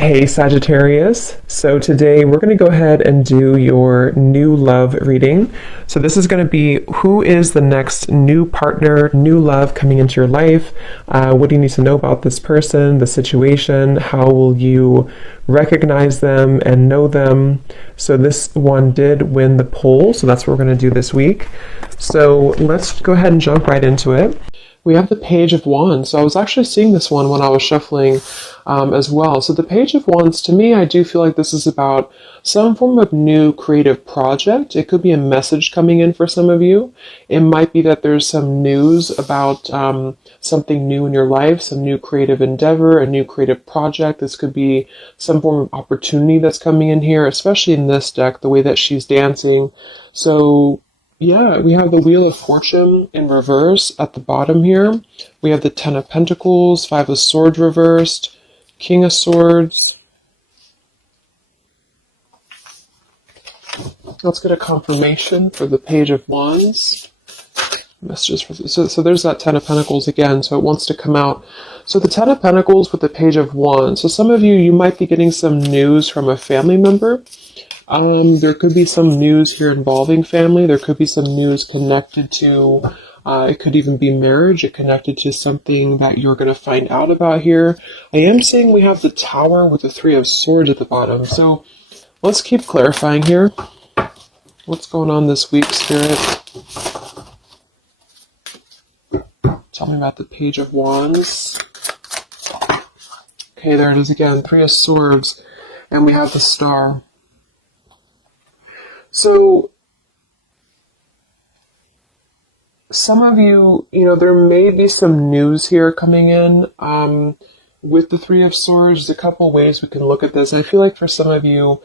Hey Sagittarius, so today we're going to go ahead and do your new love reading. So this is going to be who is the next new partner, new love coming into your life. What do you need to know about this person, the situation? How will you recognize them and know them? So this one did win the poll, so that's what we're going to do this week. So let's go ahead and jump right into it. We have the Page of Wands. So I was actually seeing this one when I was shuffling as well. So the Page of Wands, to me, I do feel like this is about some form of new creative project. It could be a message coming in for some of you. It might be that there's some news about something new in your life, some new creative endeavor, a new creative project. This could be some form of opportunity that's coming in here, especially in this deck, the way that she's dancing. So yeah, we have the Wheel of Fortune in reverse at the bottom here. We have the Ten of Pentacles, Five of Swords reversed, King of Swords. Let's get a confirmation for the Page of Wands. Messages for so there's that Ten of Pentacles again, so it wants to come out. So the Ten of Pentacles with the Page of Wands. So some of you might be getting some news from a family member. There could be some news here involving family. There could be some news connected to, it could even be marriage. It connected to something that you're going to find out about here. I am saying we have the Tower with the Three of Swords at the bottom. So let's keep clarifying here. What's going on this week, Spirit? Tell me about the Page of Wands. Okay, there it is again. Three of Swords. And we have the Star. So, some of you, there may be some news here coming in with the Three of Swords. There's a couple ways we can look at this. I feel like for some of you,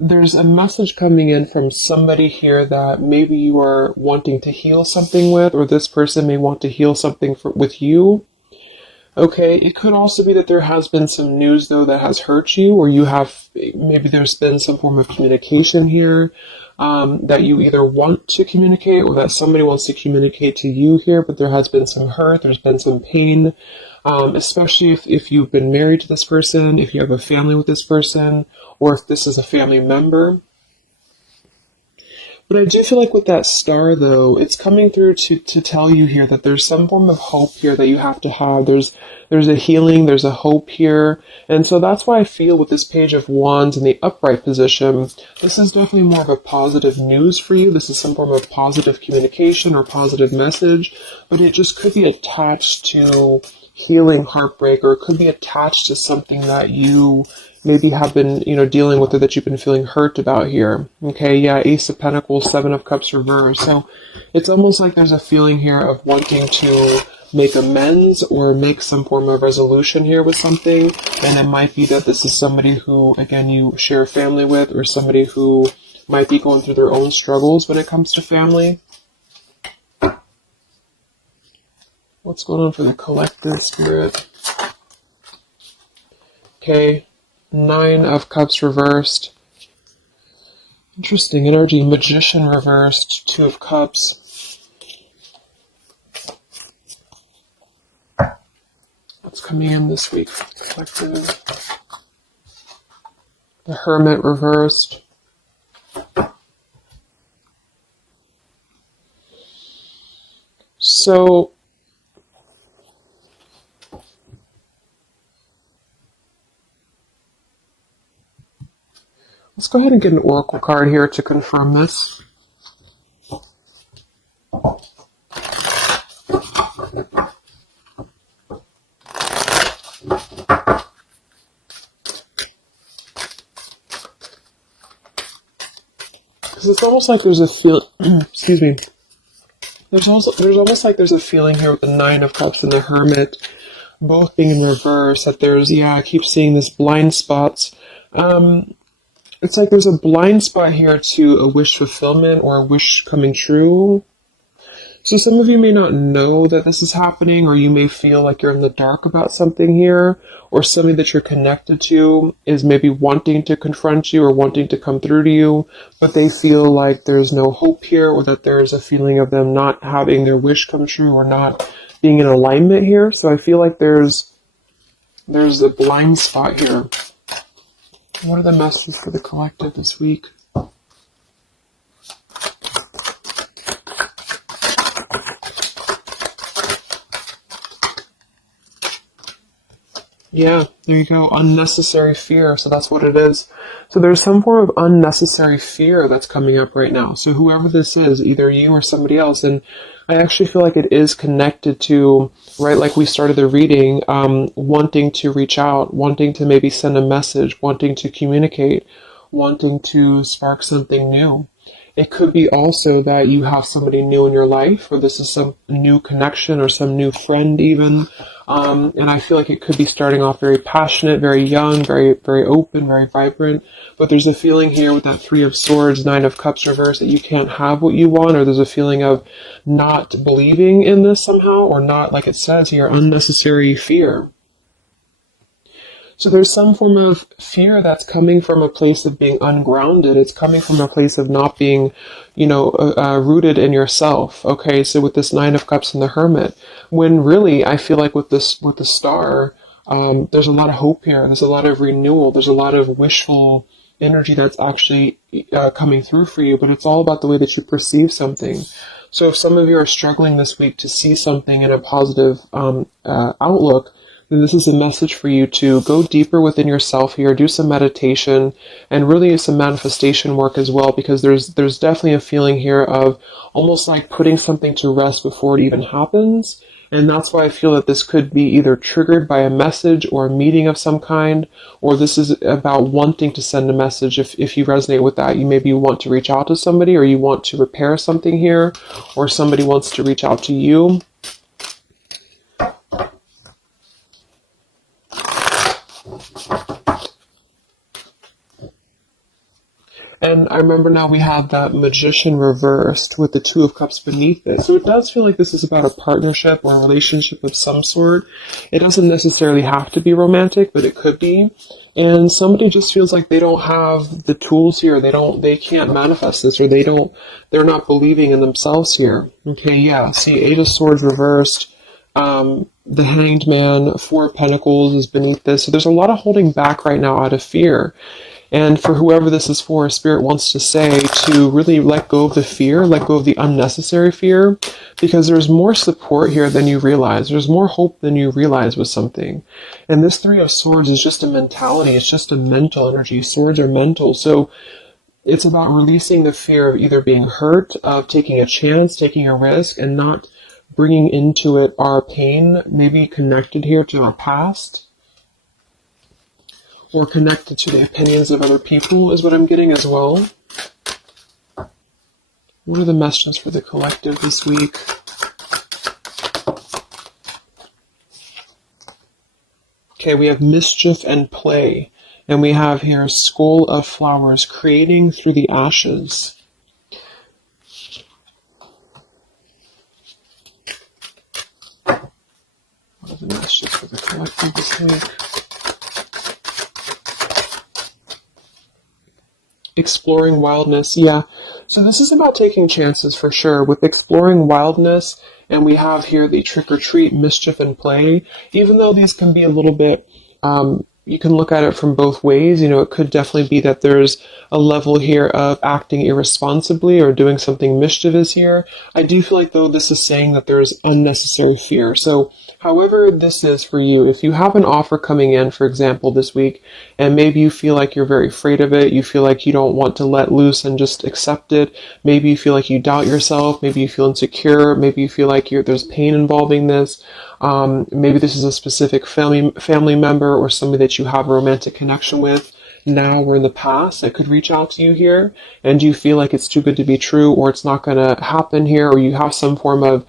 there's a message coming in from somebody here that maybe you are wanting to heal something with, or this person may want to heal something with you. Okay, it could also be that there has been some news, though, that has hurt you, or maybe there's been some form of communication here that you either want to communicate or that somebody wants to communicate to you here, but there has been some hurt, there's been some pain, especially if you've been married to this person, if you have a family with this person, or if this is a family member. But I do feel like with that Star, though, it's coming through to tell you here that there's some form of hope here that you have to have. There's a healing, there's a hope here. And so that's why I feel with this Page of Wands in the upright position, this is definitely more of a positive news for you. This is some form of positive communication or positive message, but it just could be attached to healing heartbreak, or it could be attached to something that you maybe have been, dealing with, or that you've been feeling hurt about here. Okay, yeah, Ace of Pentacles, Seven of Cups reversed. So it's almost like there's a feeling here of wanting to make amends or make some form of resolution here with something. And it might be that this is somebody who, again, you share a family with, or somebody who might be going through their own struggles when it comes to family. What's going on for the collective, Spirit? Okay. Nine of Cups reversed. Interesting energy. Magician reversed. Two of Cups. What's coming in this week? Collective. The Hermit reversed. So let's go ahead and get an oracle card here to confirm this. Because it's almost like there's a excuse me. There's almost like there's a feeling here with the Nine of Cups and the Hermit both being in reverse, that there's, I keep seeing this blind spots. It's like there's a blind spot here to a wish fulfillment or a wish coming true. So some of you may not know that this is happening, or you may feel like you're in the dark about something here, or somebody that you're connected to is maybe wanting to confront you or wanting to come through to you, but they feel like there's no hope here, or that there's a feeling of them not having their wish come true or not being in alignment here. So I feel like there's a blind spot here. What are the messages for the collective this week? Yeah, there you go. Unnecessary fear. So that's what it is. So there's some form of unnecessary fear that's coming up right now. So whoever this is, either you or somebody else, and I actually feel like it is connected to, right, like we started the reading, wanting to reach out, wanting to maybe send a message, wanting to communicate, wanting to spark something new. It could be also that you have somebody new in your life, or this is some new connection or some new friend even. And I feel like it could be starting off very passionate, very young, very, very open, very vibrant. But there's a feeling here with that Three of Swords, Nine of Cups reverse, that you can't have what you want, or there's a feeling of not believing in this somehow, or not, like it says here, unnecessary fear. So there's some form of fear that's coming from a place of being ungrounded. It's coming from a place of not being, rooted in yourself. Okay, so with this Nine of Cups and the Hermit, when really I feel like with the Star, there's a lot of hope here. There's a lot of renewal. There's a lot of wishful energy that's actually coming through for you. But it's all about the way that you perceive something. So if some of you are struggling this week to see something in a positive outlook, then this is a message for you to go deeper within yourself here, do some meditation, and really some manifestation work as well, because there's definitely a feeling here of almost like putting something to rest before it even happens. And that's why I feel that this could be either triggered by a message or a meeting of some kind, or this is about wanting to send a message. If you resonate with that, you maybe want to reach out to somebody, or you want to repair something here, or somebody wants to reach out to you. And I remember now we have that Magician reversed with the Two of Cups beneath it. So it does feel like this is about a partnership or a relationship of some sort. It doesn't necessarily have to be romantic, but it could be. And somebody just feels like they don't have the tools here. They can't manifest this, or they're not believing in themselves here. Okay, yeah. See, Eight of Swords reversed. The Hanged Man, Four of Pentacles is beneath this. So there's a lot of holding back right now out of fear. And for whoever this is for, Spirit wants to say to really let go of the fear, let go of the unnecessary fear, because there's more support here than you realize. There's more hope than you realize with something. And this Three of Swords is just a mentality. It's just a mental energy. Swords are mental. So it's about releasing the fear of either being hurt, of taking a chance, taking a risk, and not bringing into it our pain, maybe connected here to our past, or connected to the opinions of other people is what I'm getting as well. What are the messages for the collective this week? Okay, we have mischief and play. And we have here Skull of Flowers, creating through the ashes. What are the messages for the collective this week? Exploring wildness, yeah. So this is about taking chances for sure with exploring wildness, and we have here the trick or treat, mischief and play. Even though these can be a little bit, you can look at it from both ways. It could definitely be that there's a level here of acting irresponsibly or doing something mischievous here. I do feel like though this is saying that there's unnecessary fear. So however this is for you, if you have an offer coming in, for example, this week, and maybe you feel like you're very afraid of it, you feel like you don't want to let loose and just accept it, maybe you feel like you doubt yourself, maybe you feel insecure, maybe you feel like there's pain involving this, maybe this is a specific family member or somebody that you have a romantic connection with now or in the past that could reach out to you here, and you feel like it's too good to be true, or it's not going to happen here, or you have some form of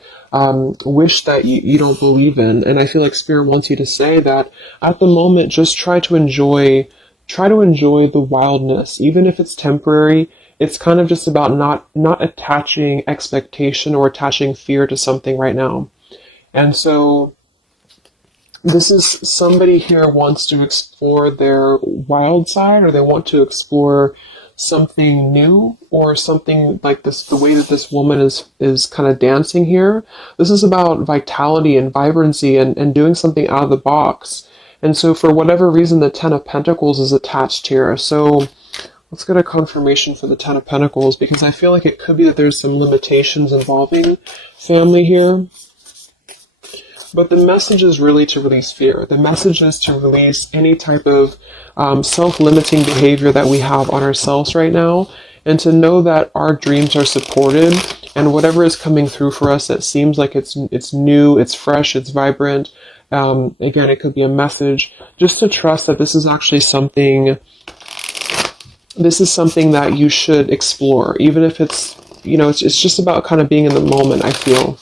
wish that you don't believe in. And I feel like Spirit wants you to say that at the moment, just try to enjoy the wildness, even if it's temporary. It's kind of just about not attaching expectation or attaching fear to something right now. And so this is somebody here wants to explore their wild side, or they want to explore something new, or something like this, the way that this woman is kind of dancing here. This is about vitality and vibrancy and doing something out of the box. And so for whatever reason, the Ten of Pentacles is attached here. So let's get a confirmation for the Ten of Pentacles, because I feel like it could be that there's some limitations involving family here. But the message is really to release fear. The message is to release any type of self-limiting behavior that we have on ourselves right now, and to know that our dreams are supported, and whatever is coming through for us that seems like it's new, it's fresh, it's vibrant. Again, it could be a message, just to trust that this is actually something. This is something that you should explore, even if it's, it's just about kind of being in the moment, I feel.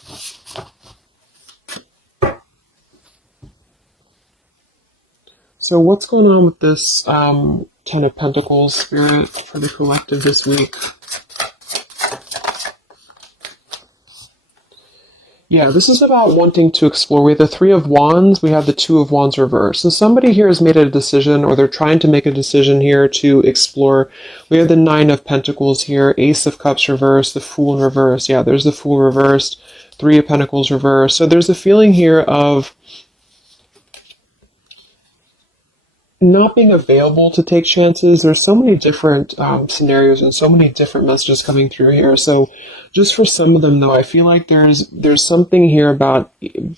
So what's going on with this Ten of Pentacles, Spirit, for the collective this week? Yeah, this is about wanting to explore. We have the Three of Wands, we have the Two of Wands reversed. So somebody here has made a decision, or they're trying to make a decision here to explore. We have the Nine of Pentacles here, Ace of Cups reversed, the Fool in reverse. Yeah, there's the Fool reversed, Three of Pentacles reversed. So there's a feeling here of not being available to take chances. There's so many different scenarios and so many different messages coming through here. So just for some of them, though, I feel like there's something here about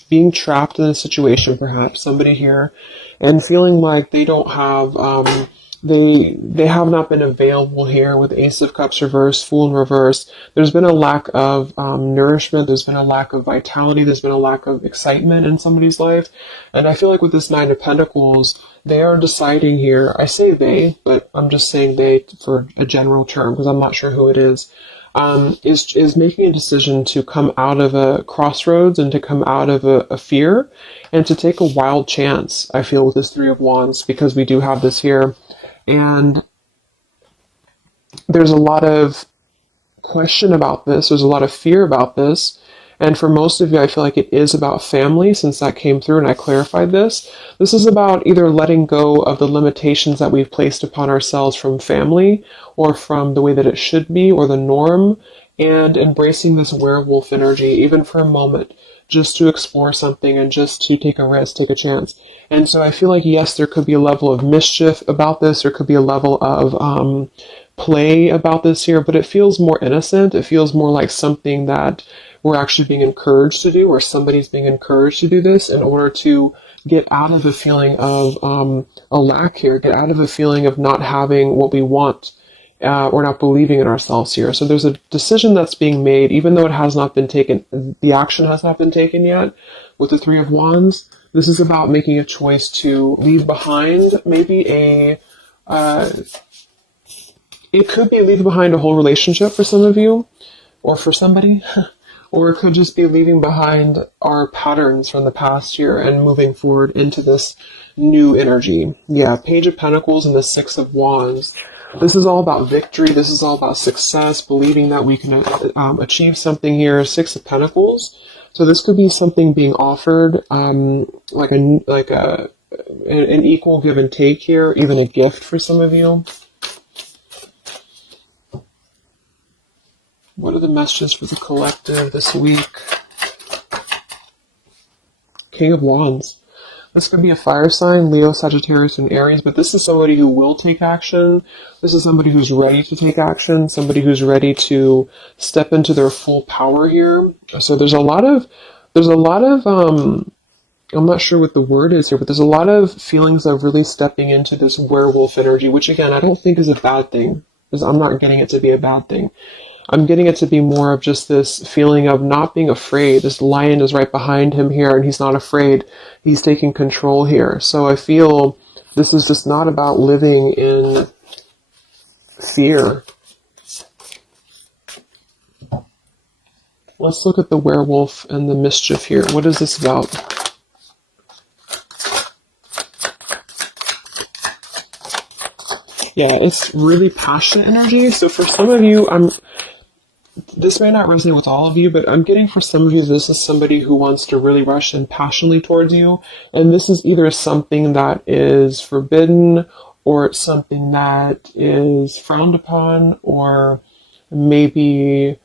being trapped in a situation, perhaps somebody here, and feeling like they don't have they have not been available here with Ace of Cups reversed, Fool in reverse. There's been a lack of nourishment. There's been a lack of vitality. There's been a lack of excitement in somebody's life. And I feel like with this Nine of Pentacles, they are deciding here, I say they, but I'm just saying they for a general term because I'm not sure who it is making a decision to come out of a crossroads and to come out of a fear and to take a wild chance, I feel, with this Three of Wands, because we do have this here. And there's a lot of question about this. There's a lot of fear about this. And for most of you, I feel like it is about family, since that came through and I clarified this. This is about either letting go of the limitations that we've placed upon ourselves from family, or from the way that it should be, or the norm, and embracing this werewolf energy, even for a moment, just to explore something and just to take a risk, take a chance. And so I feel like, yes, there could be a level of mischief about this. There could be a level of play about this here, but it feels more innocent. It feels more like something that we're actually being encouraged to do, or somebody's being encouraged to do this in order to get out of a feeling of a lack here, get out of a feeling of not having what we want, or not believing in ourselves here. So there's a decision that's being made, even though it has not been taken, the action has not been taken yet with the Three of Wands. This is about making a choice to leave behind maybe it could be leaving behind a whole relationship for some of you, or for somebody, or it could just be leaving behind our patterns from the past year and moving forward into this new energy. Yeah, Page of Pentacles and the Six of Wands. This is all about victory. This is all about success, believing that we can achieve something here. Six of Pentacles. So this could be something being offered, like an equal give and take here, even a gift for some of you. What are the messages for the collective this week? King of Wands. This could be a fire sign, Leo, Sagittarius, and Aries, but this is somebody who will take action. This is somebody who's ready to take action, somebody who's ready to step into their full power here. So there's a lot of, I'm not sure what the word is here, but there's a lot of feelings of really stepping into this werewolf energy, which again, I don't think is a bad thing, because I'm not getting it to be a bad thing. I'm getting it to be more of just this feeling of not being afraid. This lion is right behind him here, and he's not afraid. He's taking control here. So I feel this is just not about living in fear. Let's look at the werewolf and the mischief here. What is this about? Yeah, it's really passionate energy. So for some of you, this may not resonate with all of you, but I'm getting for some of you, this is somebody who wants to really rush in passionately towards you. And this is either something that is forbidden, or it's something that is frowned upon, or maybe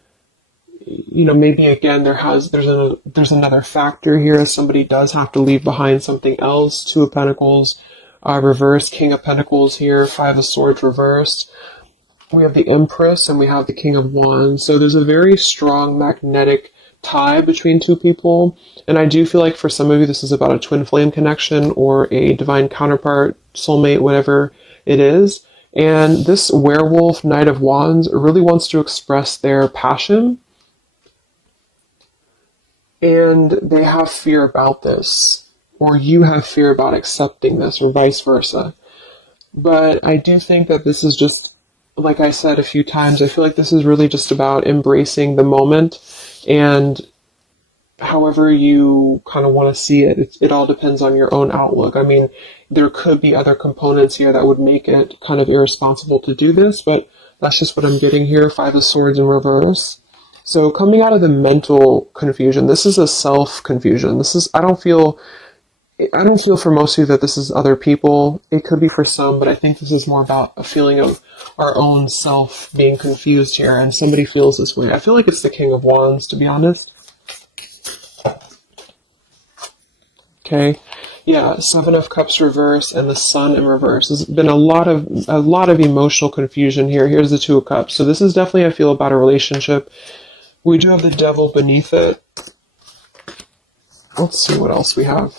maybe again there's another factor here. Somebody does have to leave behind something else. Two of Pentacles reversed, King of Pentacles here, Five of Swords reversed. We have the Empress and we have the King of Wands. So there's a very strong magnetic tie between two people. And I do feel like for some of you, this is about a twin flame connection or a divine counterpart, soulmate, whatever it is. And this werewolf, Knight of Wands, really wants to express their passion. And they have fear about this, or you have fear about accepting this, or vice versa. But I do think that this is just, like I said a few times, I feel like this is really just about embracing the moment, and however you kind of want to see it, it all depends on your own outlook. I mean, there could be other components here that would make it kind of irresponsible to do this, but that's just what I'm getting here. Five of Swords in reverse. So coming out of the mental confusion, this is a self-confusion. I don't feel for most of you that this is other people. It could be for some, but I think this is more about a feeling of our own self being confused here, and somebody feels this way. I feel like it's the King of Wands, to be honest. Okay. Yeah, Seven of Cups reverse and the Sun in reverse. There's been a lot of emotional confusion here. Here's the Two of Cups. So this is definitely, I feel, about a relationship. We do have the Devil beneath it. Let's see what else we have.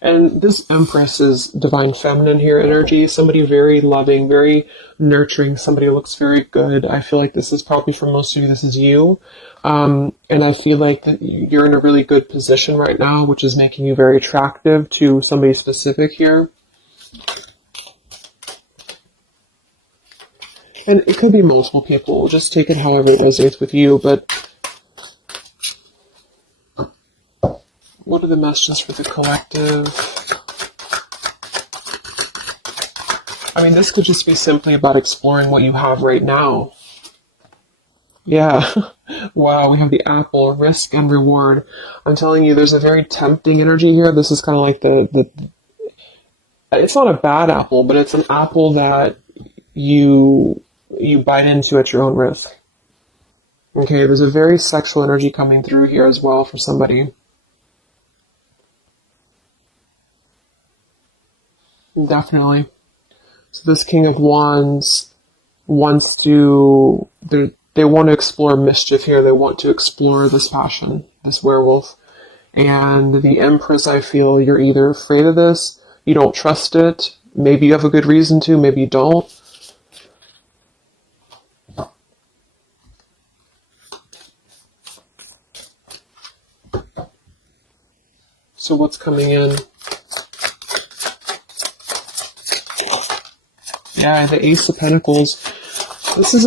And this Empress is divine feminine here energy. Somebody very loving, very nurturing. Somebody who looks very good. I feel like this is probably for most of you, this is you. And I feel like that you're in a really good position right now, which is making you very attractive to somebody specific here. And it could be multiple people. Just take it however it resonates with you. But what are the messages for the collective? I mean, this could just be simply about exploring what you have right now. Yeah. Wow, we have the Apple, risk and reward. I'm telling you, there's a very tempting energy here. This is kind of like it's not a bad apple, but it's an apple that you bite into at your own risk. Okay, there's a very sexual energy coming through here as well for somebody. Definitely. So this King of Wands wants to, they want to explore mischief here. They want to explore this passion, this werewolf. And the Empress, I feel you're either afraid of this, you don't trust it, maybe you have a good reason to, maybe you don't. So what's coming in? Yeah, the Ace of Pentacles. This is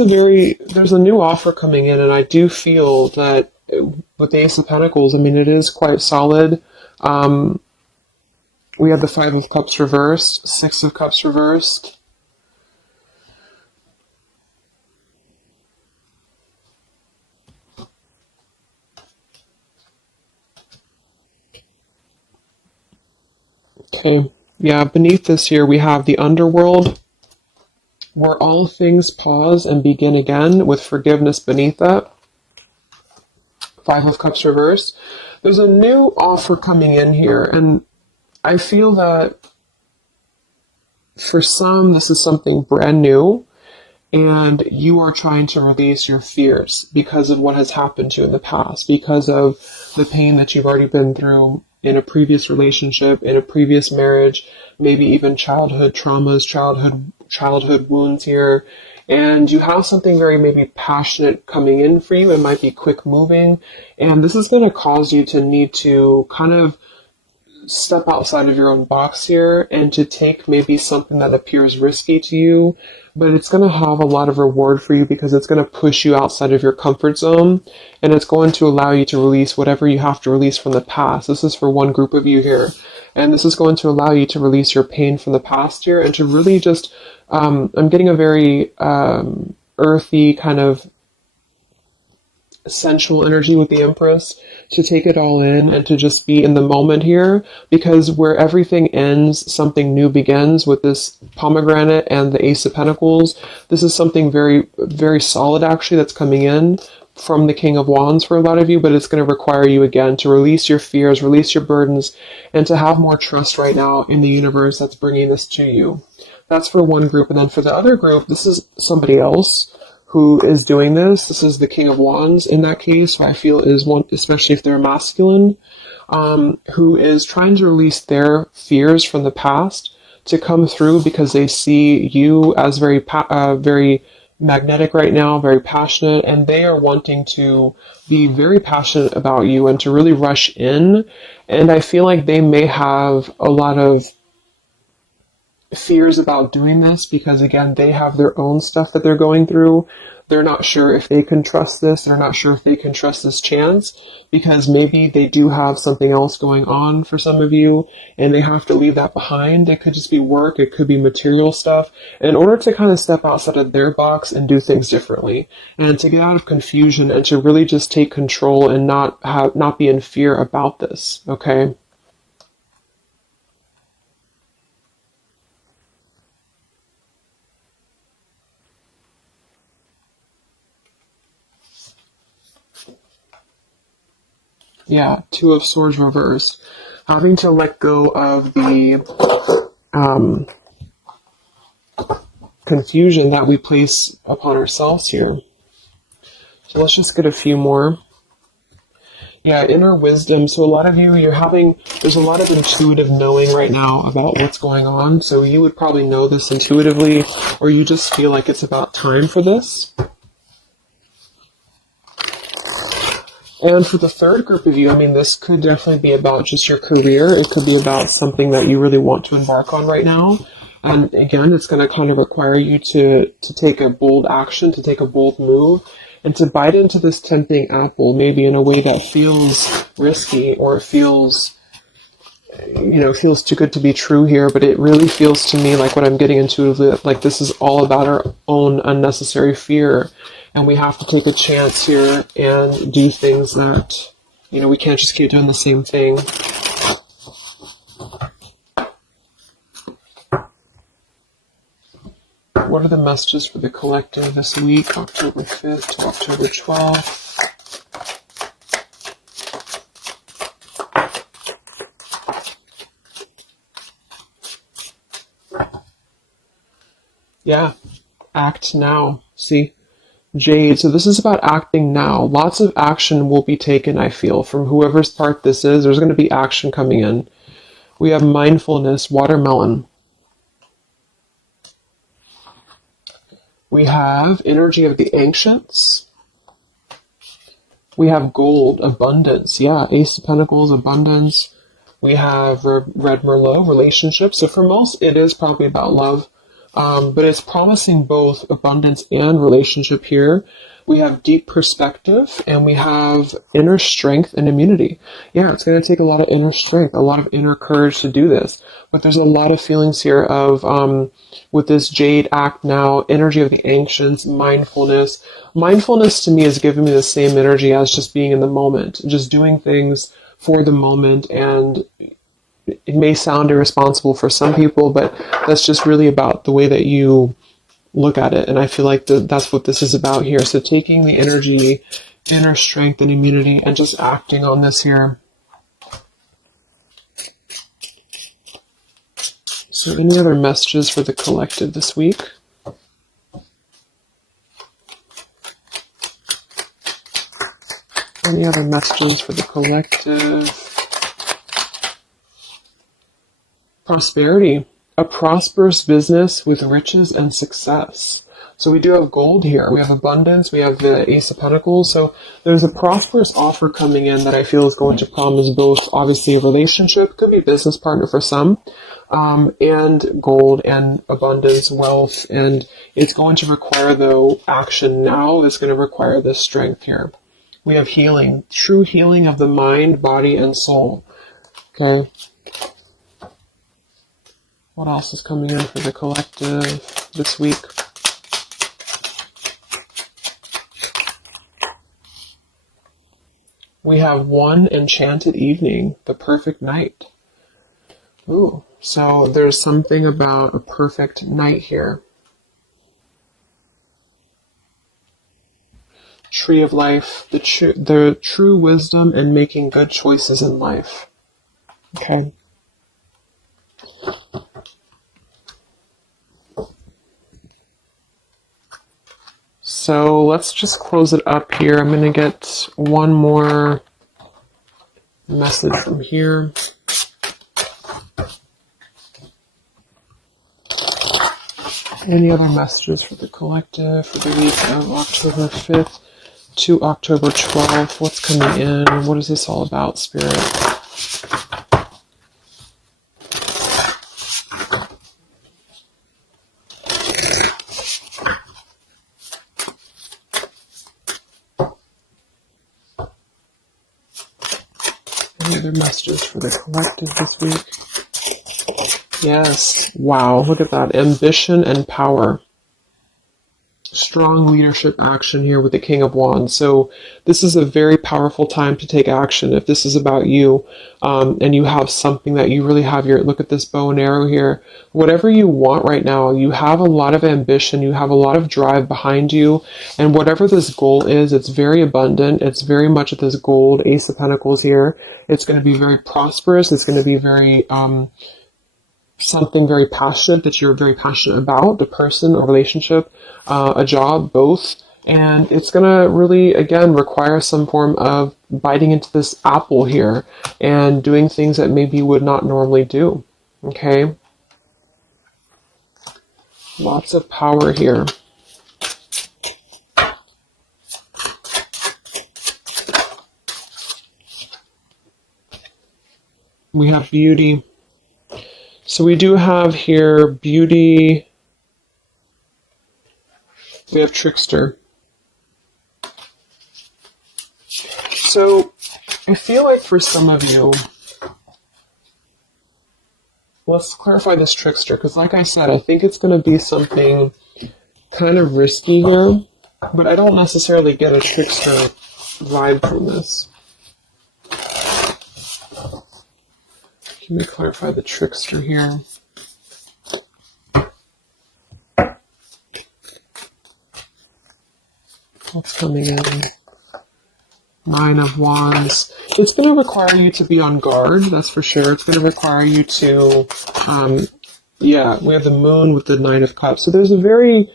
there's a new offer coming in, and I do feel that with the Ace of Pentacles, I mean, it is quite solid. We have the Five of Cups reversed, Six of Cups reversed. Okay, yeah, beneath this here we have the Underworld, where all things pause and begin again, with forgiveness beneath that. Five of Cups reversed. There's a new offer coming in here, and I feel that for some, this is something brand new, and you are trying to release your fears because of what has happened to you in the past, because of the pain that you've already been through in a previous relationship, in a previous marriage, maybe even childhood traumas, childhood wounds here, and you have something very maybe passionate coming in for you. It might be quick moving, and this is going to cause you to need to kind of step outside of your own box here and to take maybe something that appears risky to you, but it's going to have a lot of reward for you because it's going to push you outside of your comfort zone, and it's going to allow you to release whatever you have to release from the past. This is for one group of you here, and this is going to allow you to release your pain from the past here and to really just, I'm getting a very earthy kind of sensual energy with the Empress, to take it all in and to just be in the moment here, because where everything ends, something new begins with this pomegranate and the Ace of Pentacles. This is something very, very solid actually that's coming in from the King of Wands for a lot of you, but it's going to require you again to release your fears, release your burdens, and to have more trust right now in the universe that's bringing this to you. That's for one group. And then for the other group, this is somebody else who is doing this. This is the King of Wands in that case, who I feel is one, especially if they're masculine, who is trying to release their fears from the past to come through because they see you as very, very magnetic right now, very passionate, and they are wanting to be very passionate about you and to really rush in. And I feel like they may have a lot of fears about doing this because, again, they have their own stuff that they're going through. They're not sure if they can trust this. They're not sure if they can trust this chance because maybe they do have something else going on for some of you and they have to leave that behind. It could just be work. It could be material stuff in order to kind of step outside of their box and do things differently and to get out of confusion and to really just take control and not be in fear about this. Okay. Yeah, Two of Swords reversed. Having to let go of the confusion that we place upon ourselves here. So let's just get a few more. Yeah, inner wisdom. So a lot of you, there's a lot of intuitive knowing right now about what's going on. So you would probably know this intuitively, or you just feel like it's about time for this. And for the third group of you, this could definitely be about just your career. It could be about something that you really want to embark on right now. And again, it's going to kind of require you to take a bold action, to take a bold move, and to bite into this tempting apple, maybe in a way that feels risky or feels too good to be true here. But it really feels to me like what I'm getting intuitively, like this is all about our own unnecessary fear. And we have to take a chance here and do things that, we can't just keep doing the same thing. What are the messages for the collective this week, October 5th to October 12th? Yeah, act now. See? Jade, so this is about acting now. Lots of action will be taken, I feel, from whoever's part this is. There's going to be action coming in. We have mindfulness, watermelon. We have energy of the ancients. We have gold, abundance. Yeah, Ace of Pentacles, abundance. We have Red Merlot, relationships. So for most, it is probably about love. But it's promising both abundance and relationship here. We have deep perspective and we have inner strength and immunity. Yeah, it's going to take a lot of inner strength, a lot of inner courage to do this. But there's a lot of feelings here of, with this Jade, act now, energy of the ancients, mindfulness. Mindfulness to me is giving me the same energy as just being in the moment, just doing things for the moment. And it may sound irresponsible for some people, but that's just really about the way that you look at it. And I feel like that's what this is about here. So taking the energy, inner strength and immunity and just acting on this here. So any other messages for the collective this week? Any other messages for the collective? Prosperity, a prosperous business with riches and success. So we do have gold here. We have abundance. We have the Ace of Pentacles. So there's a prosperous offer coming in that I feel is going to promise both, obviously, a relationship, could be business partner for some, and gold and abundance, wealth. And it's going to require, though, action now. It's going to require this strength here. We have healing, true healing of the mind, body, and soul. Okay. What else is coming in for the collective this week? We have one enchanted evening, the perfect night. Ooh, so there's something about a perfect night here. Tree of life, the true wisdom and making good choices in life. Okay. So let's just close it up here. I'm going to get one more message from here. Any other messages for the collective for the week of October 5th to October 12th? What's coming in? What is this all about, Spirit? Any other messages for the collective this week? Yes. Wow, look at that. Ambition and power. Strong leadership action here with the King of Wands. So this is a very powerful time to take action. If this is about you, and you have something that you really have your, look at this bow and arrow here, whatever you want right now, you have a lot of ambition, you have a lot of drive behind you, and whatever this goal is, it's very abundant. It's very much at this gold Ace of Pentacles here. It's going to be very prosperous. It's going to be very, something very passionate that you're very passionate about, a person, a relationship, a job, both. And it's going to really, again, require some form of biting into this apple here and doing things that maybe you would not normally do. Okay? Lots of power here. We have beauty. So we do have here beauty. We have trickster. So I feel like for some of you, let's clarify this trickster, because like I said, I think it's going to be something kind of risky here, but I don't necessarily get a trickster vibe from this. Can we clarify the trickster here? What's coming in? Nine of Wands. It's going to require you to be on guard, that's for sure. It's going to require you to, yeah, we have the Moon with the Nine of Cups. So there's a very,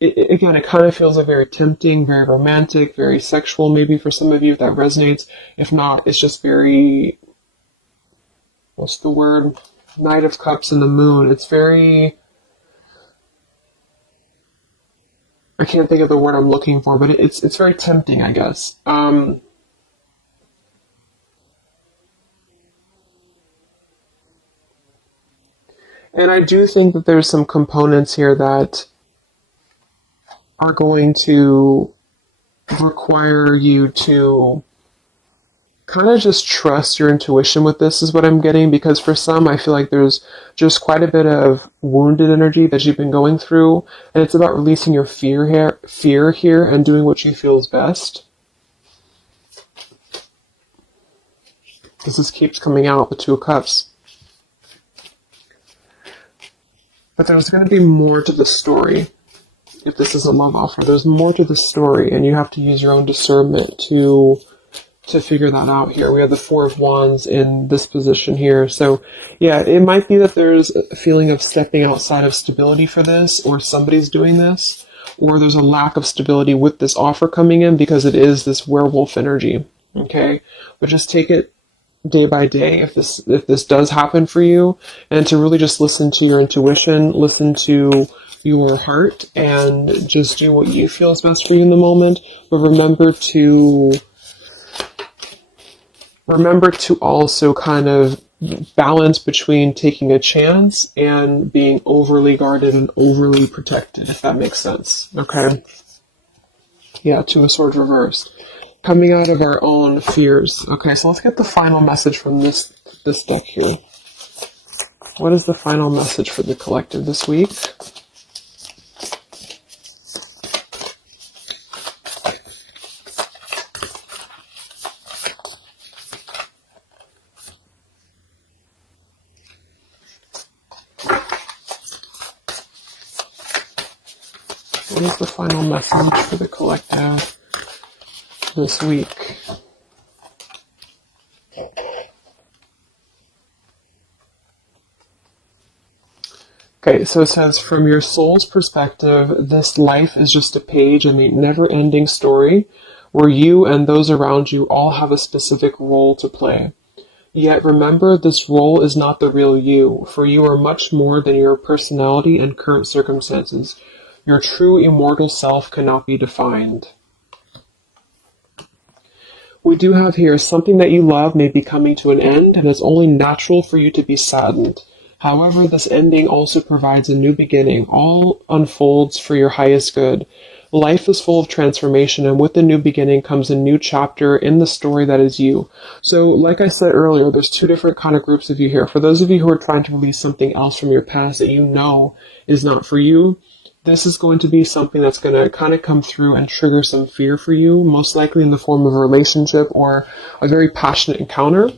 again, it kind of feels like very tempting, very romantic, very sexual, maybe for some of you if that resonates. If not, it's just very, what's the word? Knight of Cups and the Moon. It's very, I can't think of the word I'm looking for, but it's very tempting, I guess. And I do think that there's some components here that are going to require you to kind of just trust your intuition with this, is what I'm getting, because for some, I feel like there's just quite a bit of wounded energy that you've been going through, and it's about releasing your fear here and doing what you feel is best. This keeps coming out, the Two of Cups. But there's going to be more to the story. If this is a love offer, there's more to the story, and you have to use your own discernment to figure that out here. We have the Four of Wands in this position here. So yeah, it might be that there's a feeling of stepping outside of stability for this, or somebody's doing this, or there's a lack of stability with this offer coming in because it is this werewolf energy. Okay? But just take it day by day if this does happen for you, and to really just listen to your intuition, listen to your heart, and just do what you feel is best for you in the moment. But remember to also kind of balance between taking a chance and being overly guarded and overly protected, if that makes sense. Okay? Yeah, Two of Swords reversed. Coming out of our own fears. Okay, so let's get the final message from this deck here. What is the final message for the collective this week? what is the final message for the collective this week? Okay, so it says, from your soul's perspective, this life is just a page in a never-ending story where you and those around you all have a specific role to play. Yet remember, this role is not the real you, for you are much more than your personality and current circumstances. Your true immortal self cannot be defined. We do have here, something that you love may be coming to an end, and it's only natural for you to be saddened. However, this ending also provides a new beginning. All unfolds for your highest good. Life is full of transformation, and with the new beginning comes a new chapter in the story that is you. So, like I said earlier, there's two different kind of groups of you here. For those of you who are trying to release something else from your past that you know is not for you, this is going to be something that's going to kind of come through and trigger some fear for you, most likely in the form of a relationship or a very passionate encounter.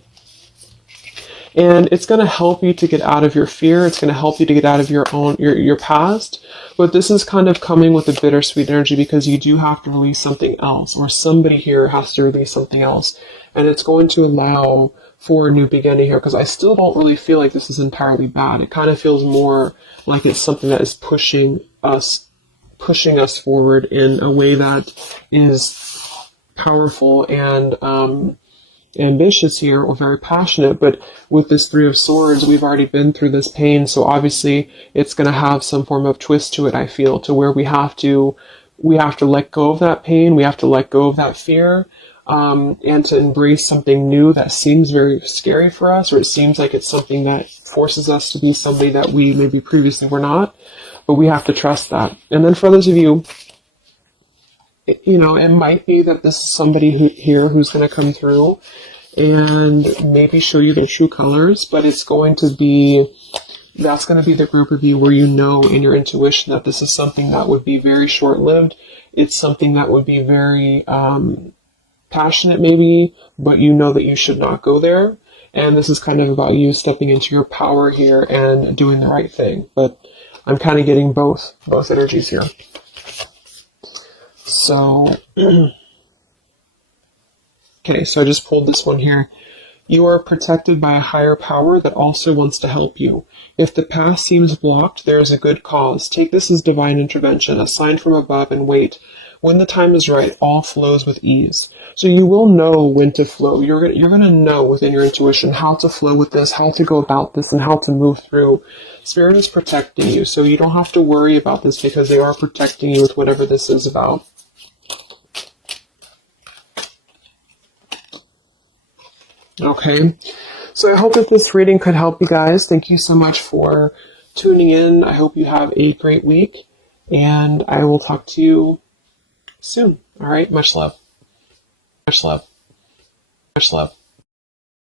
And it's going to help you to get out of your fear. It's going to help you to get out of your past. But this is kind of coming with a bittersweet energy because you do have to release something else, or somebody here has to release something else. And it's going to allow for a new beginning here, because I still don't really feel like this is entirely bad. It kind of feels more like it's something that is pushing us forward in a way that is powerful and ambitious here, or very passionate. But with this Three of Swords, we've already been through this pain, so obviously it's going to have some form of twist to it, I feel, to where we have to let go of that pain, we have to let go of that fear, and to embrace something new that seems very scary for us, or it seems like it's something that forces us to be somebody that we maybe previously were not, but we have to trust that. And then for others of you, you know, it might be that this is somebody who's going to come through and maybe show you their true colors, but that's going to be the group of you where you know in your intuition that this is something that would be very short-lived. It's something that would be very passionate maybe, but you know that you should not go there. And this is kind of about you stepping into your power here and doing the right thing. But I'm kind of getting both energies here. So, okay, so I just pulled this one here. You are protected by a higher power that also wants to help you. If the path seems blocked, there is a good cause. Take this as divine intervention, a sign from above, and wait. When the time is right, all flows with ease. So you will know when to flow. You're going to know within your intuition how to flow with this, how to go about this, and how to move through. Spirit is protecting you, so you don't have to worry about this because they are protecting you with whatever this is about. Okay, so I hope that this reading could help you guys. Thank you so much for tuning in. I hope you have a great week, and I will talk to you soon. All right, much love. Much love. Much love.